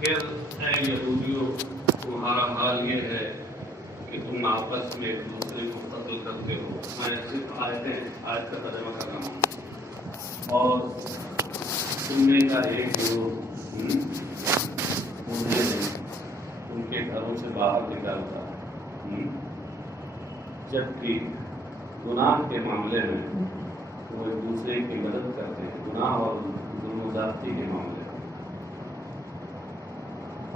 پھر اے یہودیوں تمہارا حال یہ ہے کہ تم آپس میں ایک دوسرے کو قتل کرتے ہو. میں صرف آیت کا ترجمہ کر رہا ہوں. اور تم میں کا ایک گروہ انہیں ان کے گھروں سے باہر نکالتا جبکہ گناہ کے معاملے میں وہ ایک دوسرے کی مدد کرتے ہیں. گناہ اور ظلم و زیادتی کے معاملے میں.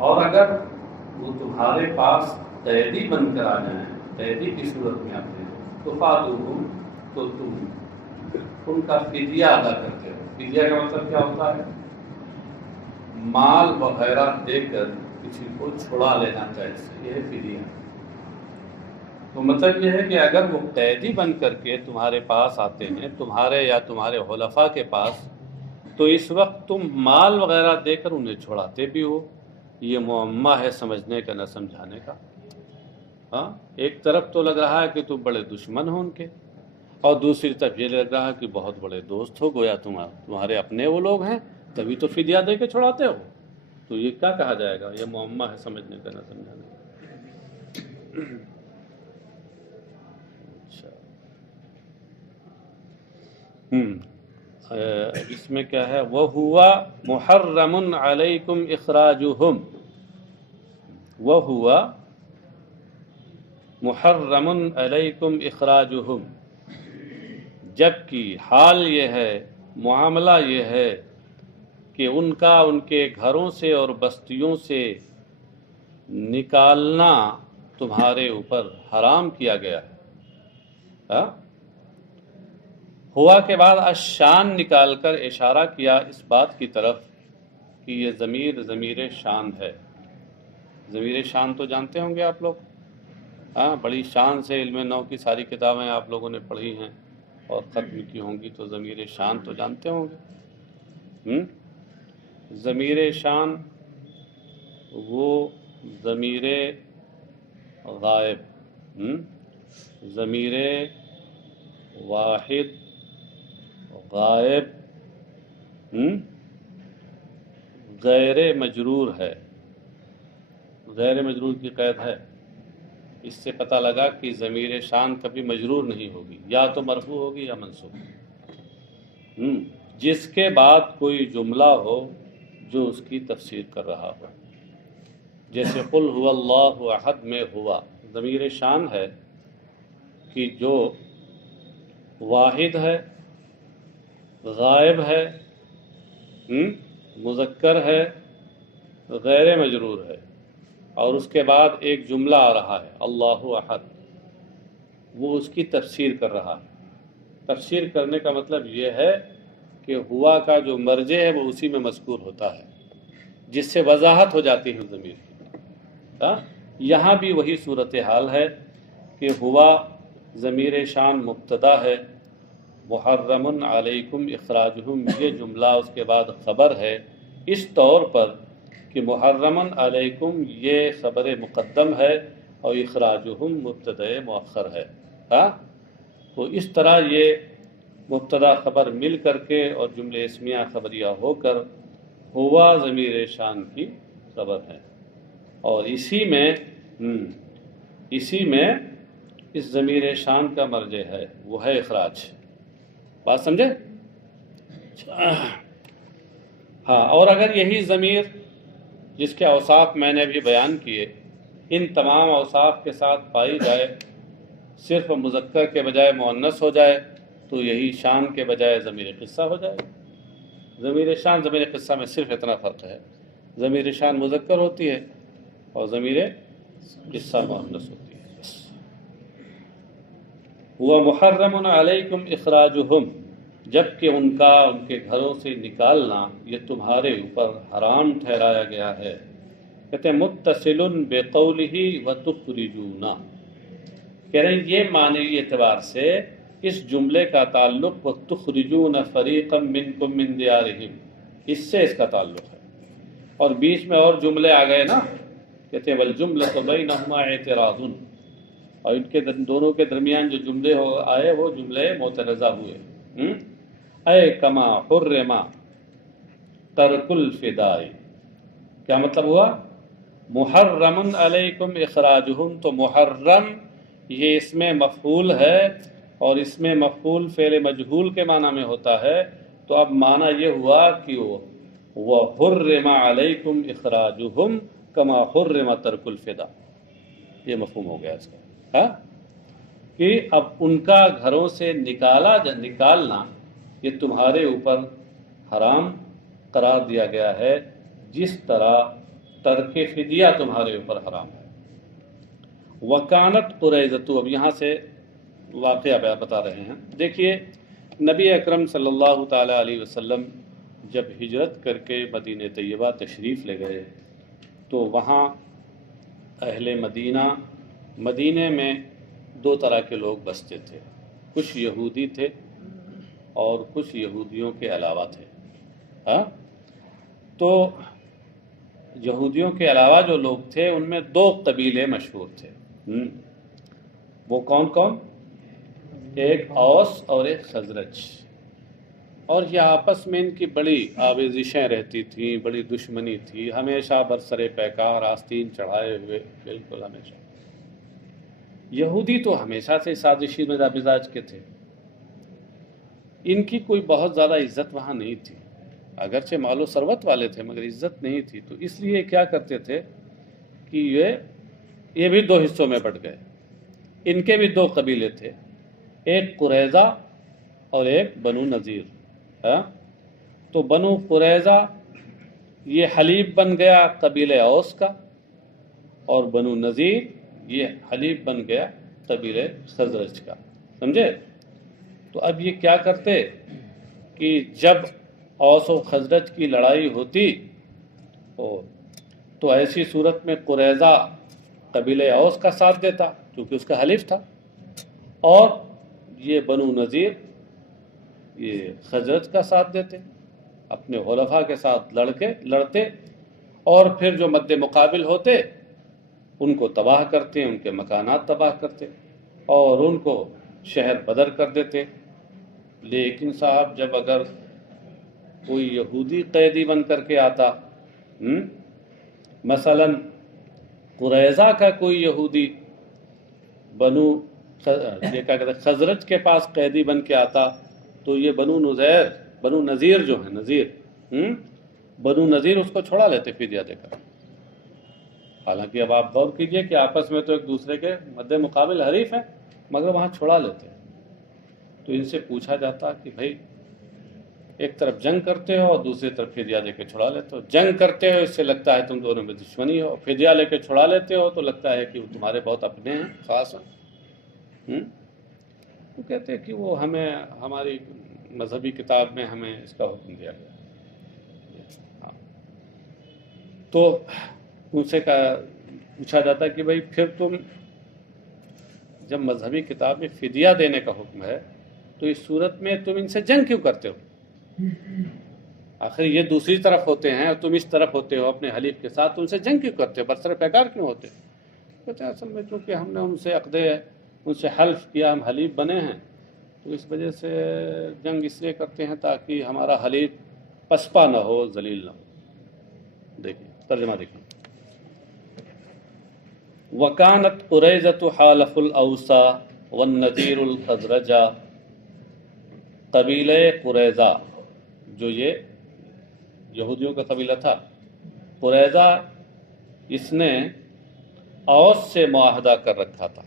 اور اگر وہ تمہارے پاس قیدی بن کر آ جائیں, قیدی کی صورت میں آتے ہیں, تو فاتوہم تو تم ان کا فدیہ ادا کرتے ہو. فدیہ کا مطلب کیا ہوتا ہے؟ مال وغیرہ دے کر کسی کو چھڑا لینا چاہیے. یہ ہے فدیہ. تو مطلب یہ ہے کہ اگر وہ قیدی بن کر کے تمہارے پاس آتے ہیں, تمہارے یا تمہارے خلفاء کے پاس, تو اس وقت تم مال وغیرہ دے کر انہیں چھڑاتے بھی ہو. یہ معمہ ہے سمجھنے کا نہ سمجھانے کا. ہاں, ایک طرف تو لگ رہا ہے کہ تم بڑے دشمن ہو ان کے, اور دوسری طرف یہ لگ رہا ہے کہ بہت بڑے دوست ہو, گویا تمہارے اپنے وہ لوگ ہیں, تبھی تو فدیہ دے کے چھڑاتے ہو. تو یہ کیا کہا جائے گا؟ یہ معمہ ہے سمجھنے کا نہ سمجھانے کا. اس میں کیا ہے؟ وَهُوَ مُحَرَّمٌ عَلَيْكُمْ إِخْرَاجُهُمْ. وَهُوَ مُحَرَّمٌ عَلَيْكُمْ إِخْرَاجُهُمْ. جبکہ حال یہ ہے, معاملہ یہ ہے کہ ان کا ان کے گھروں سے اور بستیوں سے نکالنا تمہارے اوپر حرام کیا گیا ہے. ہوا کے بعد الشان نکال کر اشارہ کیا اس بات کی طرف کہ یہ ضمیر شان ہے. ضمیر شان تو جانتے ہوں گے آپ لوگ. ہاں, بڑی شان سے علم نحو کی ساری کتابیں آپ لوگوں نے پڑھی ہیں اور ختم کی ہوں گی, تو ضمیر شان تو جانتے ہوں گے. ضمیر شان وہ ضمیر غائب, ضمیر واحد غائب غیر مجرور ہے. غیر مجرور کی قید ہے. اس سے پتہ لگا کہ ضمیر شان کبھی مجرور نہیں ہوگی, یا تو مرفوع ہوگی یا منصوب. جس کے بعد کوئی جملہ ہو جو اس کی تفسیر کر رہا ہو. جیسے قل هو اللہ احد میں ہوا ضمیر شان ہے کہ جو واحد ہے, غائب ہے, مذکر ہے, غیر مجرور ہے, اور اس کے بعد ایک جملہ آ رہا ہے اللہ احد, وہ اس کی تفسیر کر رہا ہے. تفسیر کرنے کا مطلب یہ ہے کہ ہوا کا جو مرجع ہے وہ اسی میں مذکور ہوتا ہے, جس سے وضاحت ہو جاتی ہے ضمیر کی. یہاں بھی وہی صورتحال ہے کہ ہوا ضمیر شان مبتدا ہے, محرم علیکم اخراجہم یہ جملہ اس کے بعد خبر ہے, اس طور پر کہ محرم علیکم یہ خبر مقدم ہے اور اخراجہم مبتدا مؤخر ہے. تو اس طرح یہ مبتدا خبر مل کر کے اور جملے اسمیہ خبریہ ہو کر ہوا ضمیر شان کی خبر ہے, اور اسی میں اس ضمیر شان کا مرجع ہے, وہ ہے اخراج. بات سمجھے؟ ہاں, اور اگر یہی ضمیر جس کے اوصاف میں نے ابھی بیان کیے ان تمام اوصاف کے ساتھ پائی جائے, صرف مذکر کے بجائے مؤنث ہو جائے, تو یہی شان کے بجائے ضمیر قصہ ہو جائے. ضمیر شان ضمیر قصہ میں صرف اتنا فرق ہے, ضمیر شان مذکر ہوتی ہے اور ضمیر قصہ مؤنث ہوتی ہے. بس. ہوا محرم علیکم اخراجہم جبکہ ان کے گھروں سے نکالنا یہ تمہارے اوپر حرام ٹھہرایا گیا ہے. کہتے ہیں متصل بقولہ وتخرجون, کہہ رہے ہیں یہ معنی اعتبار سے اس جملے کا تعلق وتخرجون فریقا منکم من دیارہم, اس سے اس کا تعلق ہے. اور بیچ میں اور جملے آ گئے نا, کہتے ہیں والجملۃ بینہما اعتراض, اور ان کے دونوں کے درمیان جو جملے آئے وہ جملے معترضہ ہوئے. اے کما حرما ترک الفداء, کیا مطلب ہوا؟ محرم علیکم اخراجہم، تو محرم یہ اس میں مفعول ہے، اور اس میں مفعول فعل مجہول کے معنی میں ہوتا ہے، تو اب معنی یہ ہوا کہ وحرم علیکم اخراجہم کما حرم ترک الفدا، یہ مفہوم ہو گیا اس کا، ہاں؟ کہ اب ان کا گھروں سے نکالنا یہ تمہارے اوپر حرام قرار دیا گیا ہے، جس طرح ترک فدیہ تمہارے اوپر حرام ہے۔ وکانت قریظۃ، اب یہاں سے واقعہ بتا رہے ہیں۔ دیکھیے نبی اکرم صلی اللہ تعالی علیہ وسلم جب ہجرت کر کے مدینہ طیبہ تشریف لے گئے تو وہاں اہل مدینہ میں دو طرح کے لوگ بستے تھے، کچھ یہودی تھے اور کچھ یہودیوں کے علاوہ تھے، ہاں؟ تو یہودیوں کے علاوہ جو لوگ تھے ان میں دو قبیلے مشہور تھے، وہ کون کون؟ ایک اوس اور ایک خزرج، اور یہ آپس میں ان کی بڑی آویزشیں رہتی تھیں، بڑی دشمنی تھی، ہمیشہ برسر پیکار آستین چڑھائے ہوئے، بالکل ہمیشہ۔ یہودی تو ہمیشہ سے سازشی مزاج کے تھے، ان کی کوئی بہت زیادہ عزت وہاں نہیں تھی، اگرچہ مال و ثروت والے تھے مگر عزت نہیں تھی، تو اس لیے کیا کرتے تھے کہ یہ بھی دو حصوں میں بٹ گئے۔ ان کے بھی دو قبیلے تھے، ایک قریظہ اور ایک بنو نذیر، ہاں؟ تو بنو قریظہ یہ حلیف بن گیا قبیلہ اوس کا، اور بنو نذیر یہ حلیف بن گیا قبیلہ خزرج کا، سمجھے؟ تو اب یہ کیا کرتے کہ جب اوس و خزرج کی لڑائی ہوتی تو ایسی صورت میں قریظہ قبیلہ اوس کا ساتھ دیتا کیونکہ اس کا حلیف تھا، اور یہ بنو نذیر یہ خزرج کا ساتھ دیتے، اپنے حلفاء کے ساتھ لڑتے، اور پھر جو مد مقابل ہوتے ان کو تباہ کرتے، ان کے مکانات تباہ کرتے اور ان کو شہر بدر کر دیتے۔ لیکن صاحب جب اگر کوئی یہودی قیدی بن کر کے آتا، مثلا قریظہ کا کوئی یہودی یہ کیا کہتے ہیں خزرج کے پاس قیدی بن کے آتا، تو یہ بنو نذیر جو ہیں بنو نذیر اس کو چھوڑا لیتے فدیہ دے کر۔ حالانکہ اب آپ غور کیجئے کہ آپس میں تو ایک دوسرے کے مد مقابل حریف ہیں، مگر وہاں چھوڑا لیتے۔ تو ان سے پوچھا جاتا کہ بھائی ایک طرف جنگ کرتے ہو اور دوسری طرف فدیہ دے کے چھڑا لیتے ہو، جنگ کرتے ہو اس سے لگتا ہے تم دونوں میں دشمنی ہو، فدیہ لے کے چھڑا لیتے ہو تو لگتا ہے کہ وہ تمہارے بہت اپنے ہیں، خاص ہیں۔ تو کہتے ہیں کہ وہ ہماری مذہبی کتاب میں ہمیں اس کا حکم دیا گیا۔ تو ان سے پوچھا جاتا کہ بھائی پھر تم جب مذہبی کتاب میں فدیہ دینے کا حکم ہے تو اس صورت میں تم ان سے جنگ کیوں کرتے ہو؟ آخر یہ دوسری طرف ہوتے ہیں اور تم اس طرف ہوتے ہو اپنے حلیف کے ساتھ، تو ان سے جنگ کیوں کرتے ہو، برسر پیکار کیوں ہوتے؟ کہتے ہیں اصل میں چونکہ ہم نے ان سے عقدے ان سے حلف کیا، ہم حلیف بنے ہیں، تو اس وجہ سے جنگ اس لیے کرتے ہیں تاکہ ہمارا حلیف پسپا نہ ہو، ذلیل نہ ہو۔ دیکھیں ترجمہ دیکھیں۔ وَكَانَتْ قُرَيْظَةُ حَالَفُ الْأَوْسَ وَالنَّذِيرُ الْخَزْرَجَ، قبیلہ قریظہ جو یہ یہودیوں کا قبیلہ تھا، قریظہ اس نے اوس سے معاہدہ کر رکھا تھا،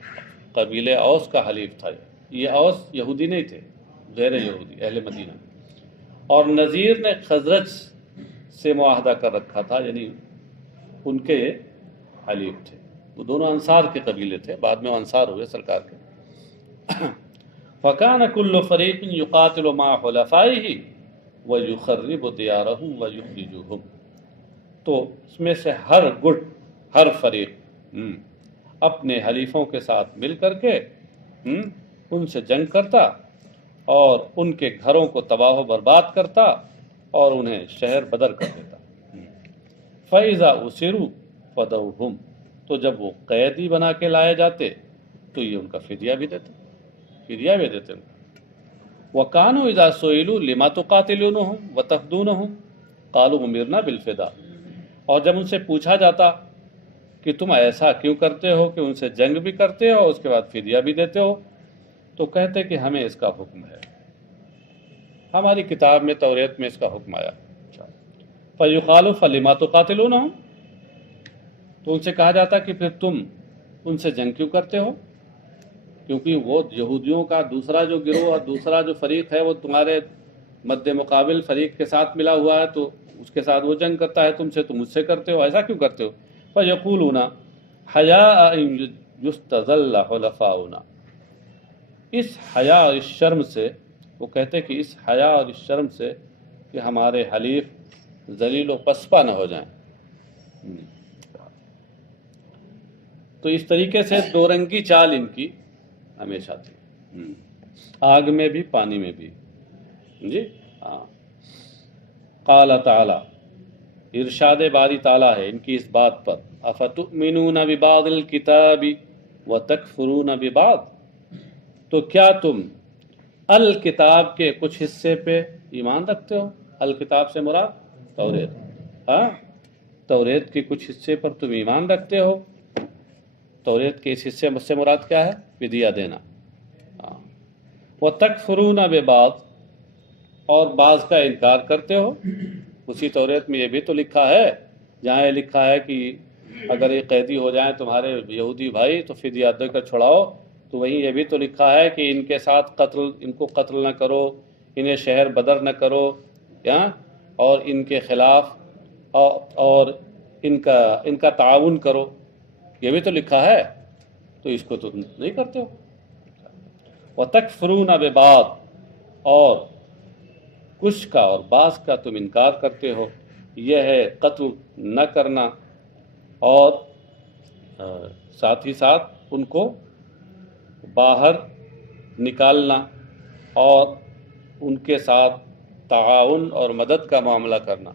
قبیلہ اوس کا حلیف تھا۔ یہ اوس یہودی نہیں تھے، غیر یہودی اہل مدینہ، اور نذیر نے خزرج سے معاہدہ کر رکھا تھا، یعنی ان کے حلیف تھے۔ وہ دونوں انصار کے قبیلے تھے، بعد میں وہ انصار ہوئے سرکار کے۔ فَكَانَ كُلُّ فَرِيقٍ يُقَاتِلُ مَعَ حُلَفَائِهِ وَيُخَرِّبُ دِيَارَهُمْ وَيُخْرِجُهُمْ، تو اس میں سے ہر فریق اپنے حلیفوں کے ساتھ مل کر کے ان سے جنگ کرتا اور ان کے گھروں کو تباہ و برباد کرتا اور انہیں شہر بدر کر دیتا۔ فَإِذَا أُسِرُوا فَدَوْهُمْ، تو جب وہ قیدی بنا کے لائے جاتے تو یہ ان کا فدیہ بھی دیتے ان کو۔ وَكَانُوا إِذَا سُئِلُوا لِمَا تُقَاتِلُونَهُمْ وَتَفْدُونَهُمْ قَالُوا أُمِرْنَا بِالْفِدَاءِ، اور جب ان سے پوچھا جاتا کہ تم ایسا کیوں کرتے ہو کہ ان سے جنگ بھی کرتے ہو اور اس کے بعد فدیہ بھی دیتے ہو، تو کہتے کہ ہمیں اس کا حکم ہے، ہماری کتاب میں توریت میں اس کا حکم آیا۔ فَيُقَالُ فَلِمَا تُقَاتِلُونَهُمْ، تو ان سے کہا جاتا کہ پھر تم ان سے جنگ کیوں کرتے ہو، کیونکہ وہ یہودیوں کا دوسرا جو گروہ اور دوسرا جو فریق ہے وہ تمہارے مد مقابل فریق کے ساتھ ملا ہوا ہے، تو اس کے ساتھ وہ جنگ کرتا ہے تم سے، تم مجھ سے کرتے ہو، ایسا کیوں کرتے ہو؟ فَيَقُولُونَ حَيَاءَ أَن يُسْتَذَلَّ حُلَفَاؤُنَا، اس حیا اور اس شرم سے، وہ کہتے کہ اس حیا اور اس شرم سے کہ ہمارے حلیف ذلیل و پسپا نہ ہو جائیں۔ تو اس طریقے سے دو رنگی چال ان کی ہمیشہ تھی، آگ میں بھی پانی میں بھی۔ جی ہاں، قال تعالی، ارشاد باری تعالیٰ ہے ان کی اس بات پر، افتؤمنون ببعض الکتاب وتکفرون ببعض، تو کیا تم الکتاب کے کچھ حصے پہ ایمان رکھتے ہو؟ الکتاب سے مراد توریت، ہاں، توریت کے کچھ حصے پر تم ایمان رکھتے ہو، توریت کے اس حصے سے مراد کیا ہے؟ فدیہ دینا۔ وَتَكْفُرُونَ بِبَعْضٍ، اور بعض کا انکار کرتے ہو۔ اسی توریت میں یہ بھی تو لکھا ہے، جہاں یہ لکھا ہے کہ اگر یہ قیدی ہو جائیں تمہارے یہودی بھائی تو فدیہ دے کر چھڑاؤ، تو وہیں یہ بھی تو لکھا ہے کہ ان کے ساتھ ان کو قتل نہ کرو، انہیں شہر بدر نہ کرو، اور ان کے خلاف اور ان کا تعاون کرو، یہ بھی تو لکھا ہے، تو اس کو تو نہیں کرتے ہو۔ وَتَكْفُرُونَ بِبَعْضٍ، اور کچھ کا اور بعض کا تم انکار کرتے ہو، یہ ہے قتل نہ کرنا، اور ساتھ ہی ساتھ ان کو باہر نکالنا اور ان کے ساتھ تعاون اور مدد کا معاملہ کرنا۔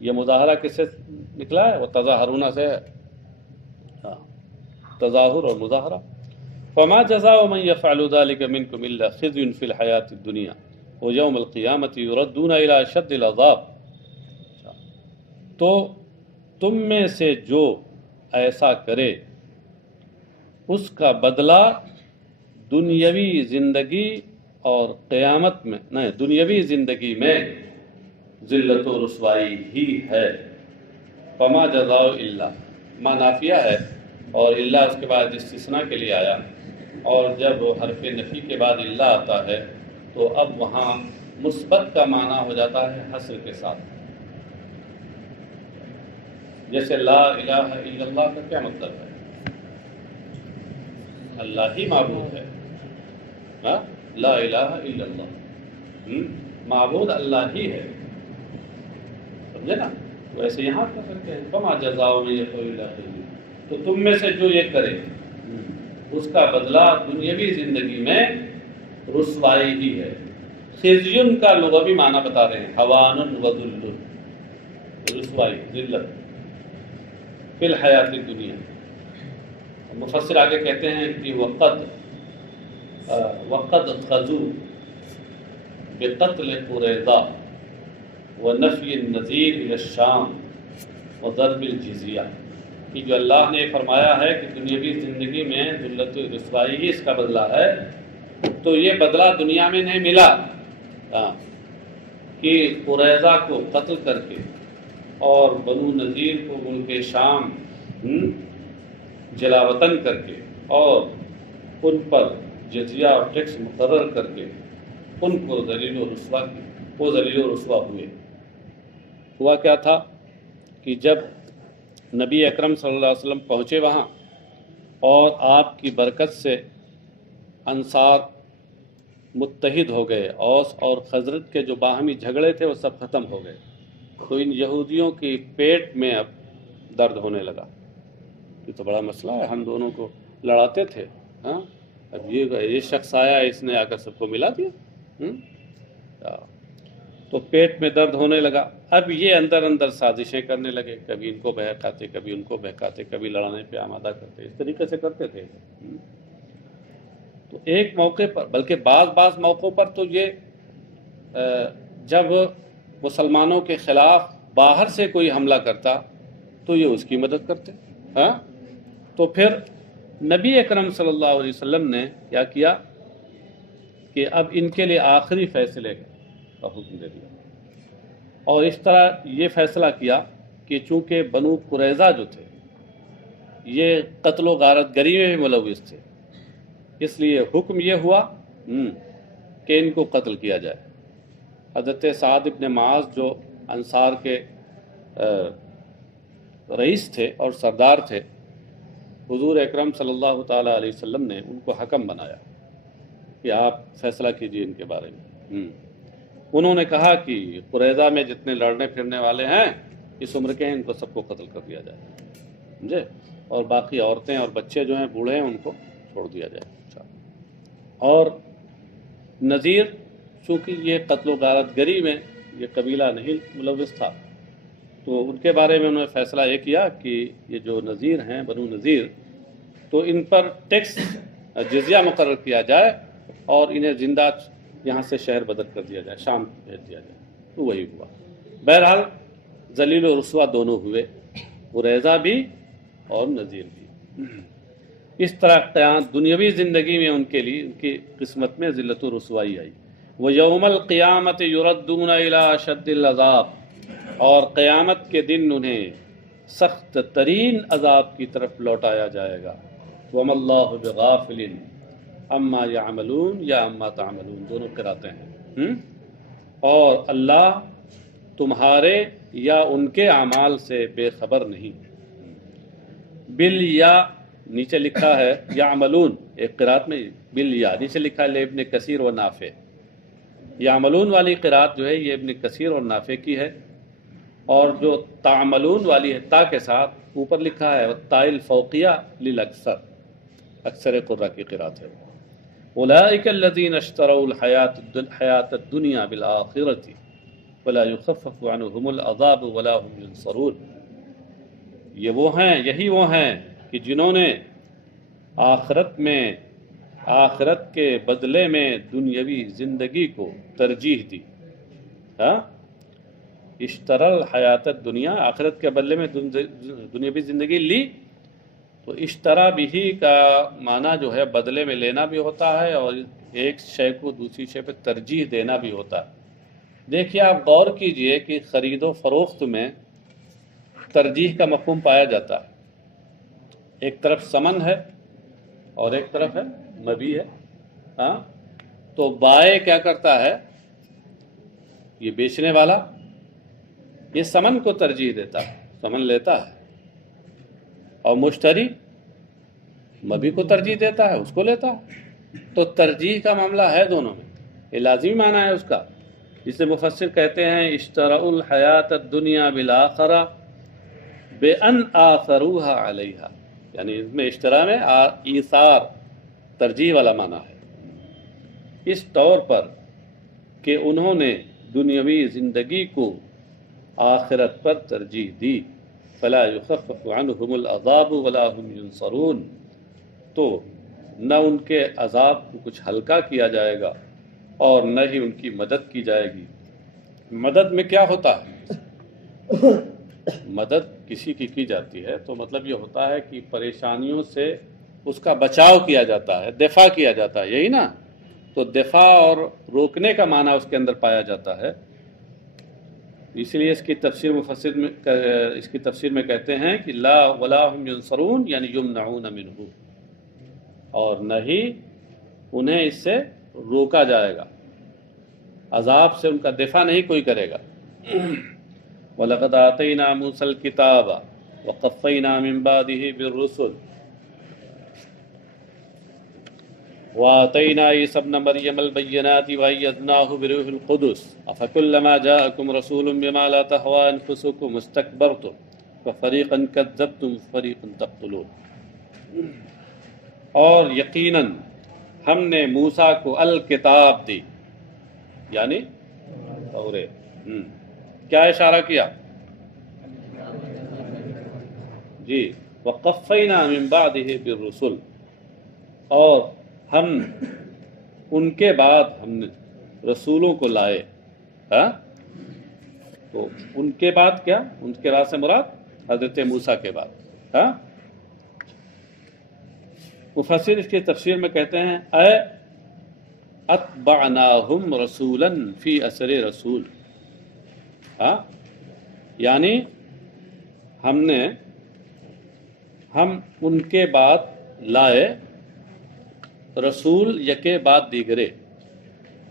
یہ مظاہرہ کس سے نکلا ہے؟ وہ تظاہرون سے ہے، تظاہر اور مظاہرہ۔ فما جزاء من يفعل ذلك منكم الا خزي في الحياة الدنيا ويوم القيامة يردون الى اشد العذاب، تو تم میں سے جو ایسا کرے اس کا بدلہ دنیاوی زندگی اور قیامت میں، نہیں، دنیاوی زندگی میں ذلت و رسوائی ہی ہے۔ فما جزاء الا، ما نافیہ ہے اور الا اس کے بعد استثناء کے لیے آیا، اور جب حرف نفی کے بعد الا آتا ہے تو اب وہاں مثبت کا معنی ہو جاتا ہے حصر کے ساتھ۔ جیسے لا الہ الا اللہ کا کیا مطلب ہے؟ اللہ ہی معبود ہے، لا الہ الا اللہ، معبود اللہ ہی ہے، سمجھے نا؟ ویسے یہاں کر سکتے ہیں فما جزاء من یفعل ذلک، تو تم میں سے جو یہ کرے اس کا بدلہ دنیاوی زندگی میں رسوائی ہی ہے۔ خزیٌ کا لغوی معنی بتا رہے ہیں، ہوان و ذل، رسوائی، ذلت فی الحیات الدنیا۔ مفسر آگے کہتے ہیں کہ وقد خذوا بقتل قریظہ ونفی النذیر الی الشام وضرب الجزیہ، کہ جو اللہ نے فرمایا ہے کہ دنیاوی زندگی میں ذلت و رسوائی ہی اس کا بدلہ ہے، تو یہ بدلہ دنیا میں نہیں ملا، کہ قریظہ کو قتل کر کے اور بنو نذیر کو ملک شام جلا وطن کر کے اور ان پر جزیہ اور ٹیکس مقرر کر کے ان کو ذلیل و رسوا کی، وہ ذلیل و رسوا ہوئے۔ ہوا کیا تھا کہ جب نبی اکرم صلی اللہ علیہ وسلم پہنچے وہاں، اور آپ کی برکت سے انصار متحد ہو گئے، اوس اور خزرج کے جو باہمی جھگڑے تھے وہ سب ختم ہو گئے، تو ان یہودیوں کی پیٹ میں اب درد ہونے لگا، یہ تو بڑا مسئلہ ہے، ہم دونوں کو لڑاتے تھے، اب یہ شخص آیا، اس نے آ کر سب کو ملا دیا، تو پیٹ میں درد ہونے لگا۔ اب یہ اندر اندر سازشیں کرنے لگے، کبھی ان کو بہکاتے، کبھی ان کو بہکاتے، کبھی لڑانے پہ آمادہ کرتے، اس طریقے سے کرتے تھے۔ تو ایک موقع پر، بلکہ بعض موقعوں پر تو یہ جب مسلمانوں کے خلاف باہر سے کوئی حملہ کرتا تو یہ اس کی مدد کرتے. ہاں تو پھر نبی اکرم صلی اللہ علیہ وسلم نے کیا کیا کہ اب ان کے لیے آخری فیصلے کا حکم دے دیا، اور اس طرح یہ فیصلہ کیا کہ چونکہ بنو قریظہ جو تھے یہ قتل و غارت گری میں بھی ملوث تھے، اس لیے حکم یہ ہوا کہ ان کو قتل کیا جائے. حضرت سعد ابن معاذ جو انصار کے رئیس تھے اور سردار تھے، حضور اکرم صلی اللہ تعالیٰ علیہ وسلم نے ان کو حکم بنایا کہ آپ فیصلہ کیجئے ان کے بارے میں. انہوں نے کہا کہ قریظہ میں جتنے لڑنے پھرنے والے ہیں اس عمر کے ہیں، ان کو سب کو قتل کر دیا جائے، سمجھے، اور باقی عورتیں اور بچے جو ہیں بوڑھے ہیں ان کو چھوڑ دیا جائے. اور نذیر چونکہ یہ قتل و غارت گری میں یہ قبیلہ نہیں ملوث تھا، تو ان کے بارے میں انہوں نے فیصلہ یہ کیا کہ یہ جو نذیر ہیں بنو نذیر، تو ان پر ٹیکس جزیہ مقرر کیا جائے اور انہیں زندہ یہاں سے شہر بدر کر دیا جائے، شام بھیج دیا جائے. تو وہی ہوا. بہرحال ذلیل و رسوا دونوں ہوئے، قریظہ بھی اور نذیر بھی. اس طرح دنیاوی زندگی میں ان کے لیے ان کی قسمت میں ذلت و رسوائی آئی. وَيَوْمَ الْقِيَامَةِ يُرَدُّونَ إِلَىٰ أَشَدِّ الْعَذَابِ، اور قیامت کے دن انہیں سخت ترین عذاب کی طرف لوٹایا جائے گا. وَمَا اللَّهُ بِغَافِلٍ عَمَّا يَعْمَلُونَ یا عَمَّا تَعْمَلُونَ دونوں قراتیں ہیں. اور اللہ تمہارے یا ان کے اعمال سے بے خبر نہیں. بل یا نیچے لکھا ہے یعملون، ایک قرات میں بل یا نیچے لکھا ہے ابن کثیر و نافع. یعملون والی قرات جو ہے یہ ابن کثیر اور نافع کی ہے، اور جو تعملون والی ہے تا کے ساتھ اوپر لکھا ہے تاء الفوقیہ للاکثر، اکثر قراء کی قرات ہے. اولئک الذین اشتروا الحیاۃ الدنیا بالآخرۃ ولا یخفف عنہم العذاب ولا هم ینصرون. یہی وہ ہیں کہ جنہوں نے آخرت کے بدلے میں دنیاوی زندگی کو ترجیح دی. اشترى الحیات الدنیا، آخرت کے بدلے میں دنیاوی زندگی لی. تو اشترا بھی کا معنی جو ہے بدلے میں لینا بھی ہوتا ہے اور ایک شے کو دوسری شے پہ ترجیح دینا بھی ہوتا ہے. دیکھیے آپ غور کیجئے کہ خرید و فروخت میں ترجیح کا مفہوم پایا جاتا ہے. ایک طرف ثمن ہے اور ایک طرف ہے مبیع ہے. تو بائع کیا کرتا ہے، یہ بیچنے والا یہ ثمن کو ترجیح دیتا ہے، ثمن لیتا ہے، اور مشتری مبیع کو ترجیح دیتا ہے، اس کو لیتا ہے. تو ترجیح کا معاملہ ہے دونوں میں، یہ لازمی معنی ہے اس کا. جسے مفسر کہتے ہیں اشتروا الحیات الدنیا بالآخرہ بأن آثروها علیہا، یعنی اس میں اشترا میں ایثار ترجیح والا معنی ہے، اس طور پر کہ انہوں نے دنیاوی زندگی کو آخرت پر ترجیح دی. فلا یخفف عنہم العذاب ولا هم ینصرون، تو نہ ان کے عذاب کو کچھ ہلکا کیا جائے گا اور نہ ہی ان کی مدد کی جائے گی. مدد میں کیا ہوتا ہے، مدد کسی کی جاتی ہے تو مطلب یہ ہوتا ہے کہ پریشانیوں سے اس کا بچاؤ کیا جاتا ہے، دفاع کیا جاتا ہے، یہی نا. تو دفاع اور روکنے کا معنی اس کے اندر پایا جاتا ہے. اسی لیے اس کی تفسیر میں کہتے ہیں کہ لا ولا هم ینصرون یعنی یمنعون منہ، اور نہ ہی انہیں اس سے روکا جائے گا، عذاب سے ان کا دفاع نہیں کوئی کرے گا. وَلَقَدْ آتَيْنَا مُوسَى الْكِتَابَ وَقَفَّيْنَا مِن بَعْدِهِ بِالرُّسُلِ وَآتَيْنَا عِيسَى ابْنَ مَرْيَمَ الْبَيِّنَاتِ وَأَيَّدْنَاهُ بِرُوحِ الْقُدُسِ أَفَكُلَّمَا جَاءَكُمْ رَسُولٌ بِمَا لَا تَهْوَىٰ أَنفُسُكُمُ اسْتَكْبَرْتُمْ فَفَرِيقًا كَذَّبْتُمْ وَفَرِيقًا تَقْتُلُونَ. اور یقیناً ہم نے موسیٰ کو الکتاب دی، یعنی تورات. کیا اشارہ کیا جی، وَقَفَّيْنَا مِن بَعْدِهِ بِالرُّسُلِ، اور ہم ان کے بعد ہم نے رسولوں کو لائے. تو ان کے بعد کیا؟ ان کے بعد سے مراد حضرت موسیٰ کے بعد. ہاں، مفسر اس کی تفسیر میں کہتے ہیں اے اتبعناہم رسولا فی اثر رسول. ہاں، یعنی ہم ان کے بعد لائے رسول یکے بعد دیگرے،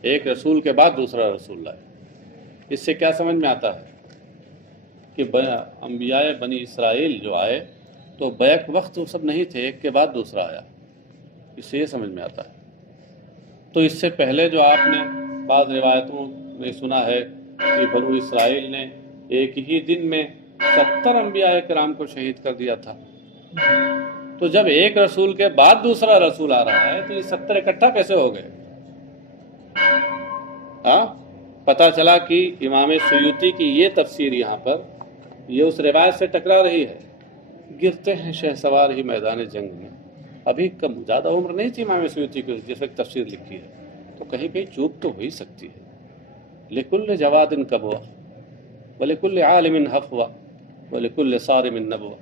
ایک رسول کے بعد دوسرا رسول لائے. اس سے کیا سمجھ میں آتا ہے کہ انبیاء بنی اسرائیل جو آئے تو بیک وقت وہ سب نہیں تھے، ایک کے بعد دوسرا آیا. اس سے یہ سمجھ میں آتا ہے. تو اس سے پہلے جو آپ نے بعض روایتوں میں سنا ہے کہ بنو اسرائیل نے ایک ہی دن میں 70 انبیاء کرام کو شہید کر دیا تھا. تو جب ایک رسول کے بعد دوسرا رسول آ رہا ہے تو یہ 70 اکٹھا کیسے ہو گئے؟ پتہ چلا کہ امام سیوطی کی یہ تفسیر یہاں پر یہ اس روایت سے ٹکرا رہی ہے. گرتے ہیں شہسوار ہی میدان جنگ میں. ابھی کم زیادہ عمر نہیں تھی امام سیوطی کی جس وقت تفسیر لکھی ہے، تو کہیں کہیں چوک تو ہو ہی سکتی ہے. لکل جواد کبوا ولکل عالم حفوا ولکل صارم نبوا.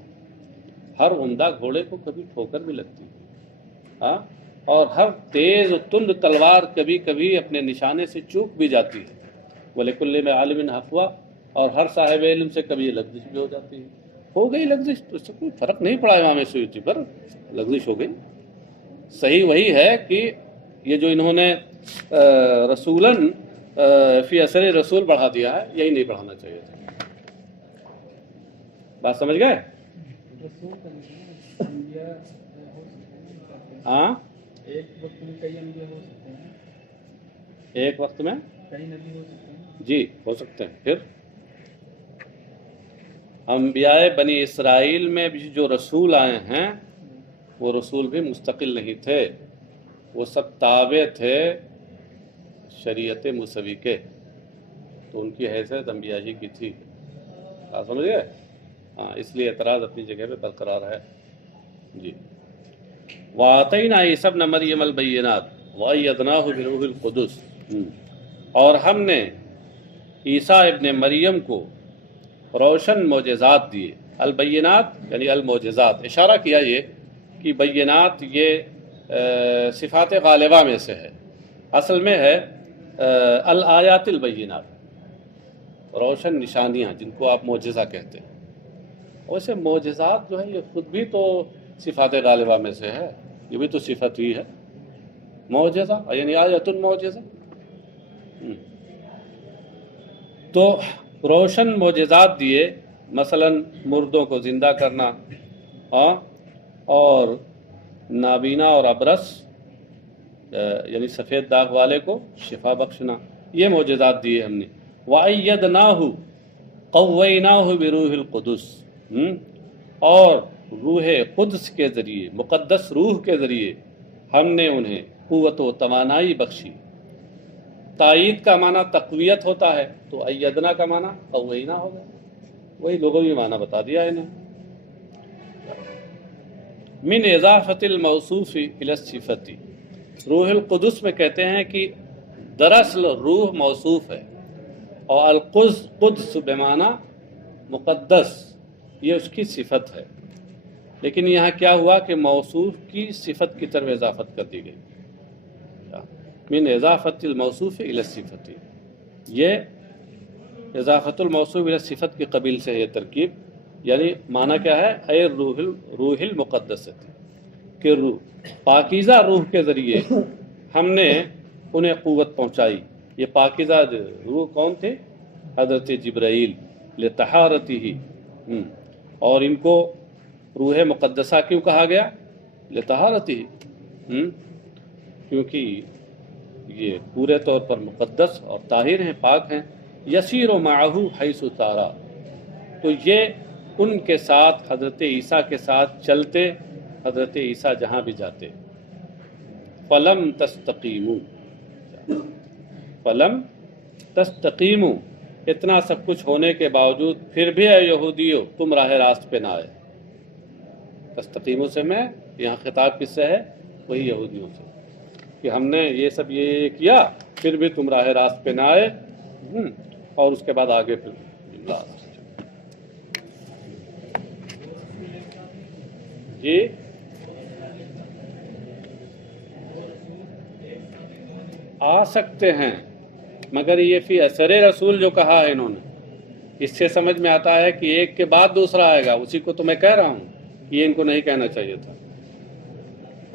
ہر عمدہ گھوڑے کو کبھی ٹھوکر بھی لگتی ہے، اور ہر تیز و تند تلوار کبھی کبھی اپنے نشانے سے چوک بھی جاتی ہے. وَلِكُلِّ عَالِمٍ حَفْوَةٌ. اور ہر صاحب علم سے کبھی لغزش بھی ہو جاتی ہے. ہو گئی لغزش تو اس سے کوئی فرق نہیں پڑا امام سیوطی پر، لغزش ہو گئی. صحیح وہی ہے کہ یہ جو انہوں نے رسولاً فی اثر رسول بڑھا دیا ہے، یہی نہیں بڑھانا چاہیے تھا. بات سمجھ گئے؟ ہاں، ایک وقت میں کئی انبیاء ہو سکتے ہیں. ایک وقت میں کئی نبی ہو سکتے ہیں. جی ہو سکتے ہیں. پھر انبیاء بنی اسرائیل میں بھی جو رسول آئے ہیں وہ رسول بھی مستقل نہیں تھے، وہ سب تابع تھے شریعت موسوی کے. تو ان کی حیثیت انبیاء ہی کی تھی. آپ سمجھ گئے؟ ہاں، اس لیے اعتراض اپنی جگہ پہ برقرار ہے. جی. وَآتَيْنَا عِیسَیٰ ابْنَ مَرْیَمَ الْبَیِّنَاتِ وَأَیَّدْنَاهُ بِرُوحِ الْقُدُسِ. اور ہم نے عیسیٰ ابن مریم کو روشن معجزات دیے. البینات یعنی المعجزات. اشارہ کیا یہ کہ بینات یہ صفات غالبہ میں سے ہے، اصل میں ہے الآیات البینات، روشن نشانیاں جن کو آپ معجزہ کہتے ہیں. ویسے معجزات جو ہے یہ خود بھی تو صفات غالبہ میں سے ہے، یہ بھی تو صفت ہی ہے. معجزہ یعنی آیت المعجزہ. تو روشن معجزات دیے، مثلا مردوں کو زندہ کرنا، اور نابینا اور ابرس یعنی سفید داغ والے کو شفا بخشنا، یہ معجزات دیے ہم نے. وَأَيَّدْنَاهُ قَوَّيْنَاهُ بِرُوحِ الْقُدُسِ. اور روح قدس کے ذریعے، مقدس روح کے ذریعے ہم نے انہیں قوت و توانائی بخشی. تائید کا معنی تقویت ہوتا ہے، تو ایدنا کا معنی قوینا ہوگا. وہی لغوی معنی بتا دیا انہیں. من اضافت الموصوف الی الصفت. روح القدس میں کہتے ہیں کہ دراصل روح موصوف ہے، اور القدس بمعنی مقدس، یہ اس کی صفت ہے. لیکن یہاں کیا ہوا کہ موصوف کی صفت کی طرف اضافت کر دی گئی. من اضافت الموصوف الی الصفت، یہ اضافت الموصوف الی الصفت کی قبیل سے ہے یہ ترکیب. یعنی معنی کیا ہے؟ اے روح المقدست، کہ روح پاکیزہ روح کے ذریعے ہم نے انہیں قوت پہنچائی. یہ پاکیزہ روح کون تھے؟ حضرت جبرائیل لطہارتہ. اور ان کو روح مقدسہ کیوں کہا گیا؟ لطہارتہ، کیونکہ یہ پورے طور پر مقدس اور طاہر ہیں، پاک ہیں. یسیر معہ حیث سارا، تو یہ ان کے ساتھ حضرت عیسیٰ کے ساتھ چلتے، حضرت عیسیٰ جہاں بھی جاتے. فلم تستقیموا، فلم تستقیموا، اتنا سب کچھ ہونے کے باوجود پھر بھی اے یہودیو تم راہ راست پہ نہ آئے. تستقیموا سے میں یہاں خطاب کس سے ہے؟ وہی یہودیوں سے، کہ ہم نے یہ سب یہ کیا پھر بھی تم راہ راست پہ نہ آئے. اور اس کے بعد آگے پھر لا جی آ سکتے ہیں، مگر یہ فی اثر رسول جو کہا ہے انہوں نے، اس سے سمجھ میں آتا ہے کہ ایک کے بعد دوسرا آئے گا، اسی کو تو میں کہہ رہا ہوں، یہ ان کو نہیں کہنا چاہیے تھا۔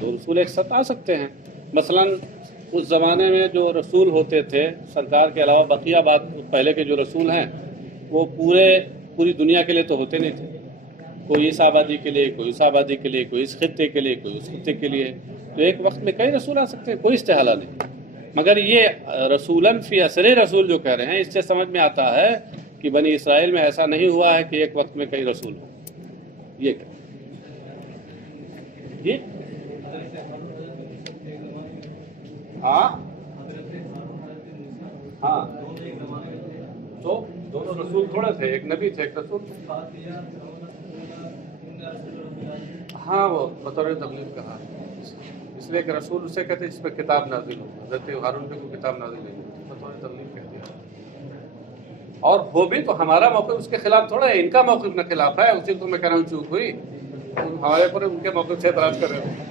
تو رسول ایک ساتھ آ سکتے ہیں، مثلا اس زمانے میں جو رسول ہوتے تھے سرکار کے علاوہ بقیہ بعد پہلے کے جو رسول ہیں وہ پوری دنیا کے لیے تو ہوتے نہیں تھے، کوئی اس آبادی کے لیے، کوئی اس آبادی کے لیے، کوئی اس خطے کے لیے، کوئی اس خطے کے لیے، تو ایک وقت میں کئی رسول آ سکتے ہیں، کوئی استحالہ نہیں۔ مگر یہ رسولاً فی اثر رسول جو کہہ رہے ہیں، اس سے سمجھ میں آتا ہے کہ بنی اسرائیل میں ایسا نہیں ہوا ہے کہ ایک وقت میں کئی رسول ہوں۔ یہ کہ جی ہاں ہاں تو دونوں رسول تھوڑے تھے، ایک نبی تھے ایک رسول تھے۔ ہاں وہ بطور تبلیغ کہا، اس لیے کہ رسول اسے کہتے جس پہ کتاب نازل ہو، حضرت ہارون پہ کوئی کتاب نازل نہیں ہوتی، بطور تبلیغ کہہ دیا۔ اور وہ بھی تو ہمارا موقف اس کے خلاف تھوڑا ہے، ان کا موقف نہ خلاف ہے، اسی کو میں کہہ رہا ہوں چوک ہوئی، ہمارے پر ان کے موقف سے اعتراض کر رہے ہیں۔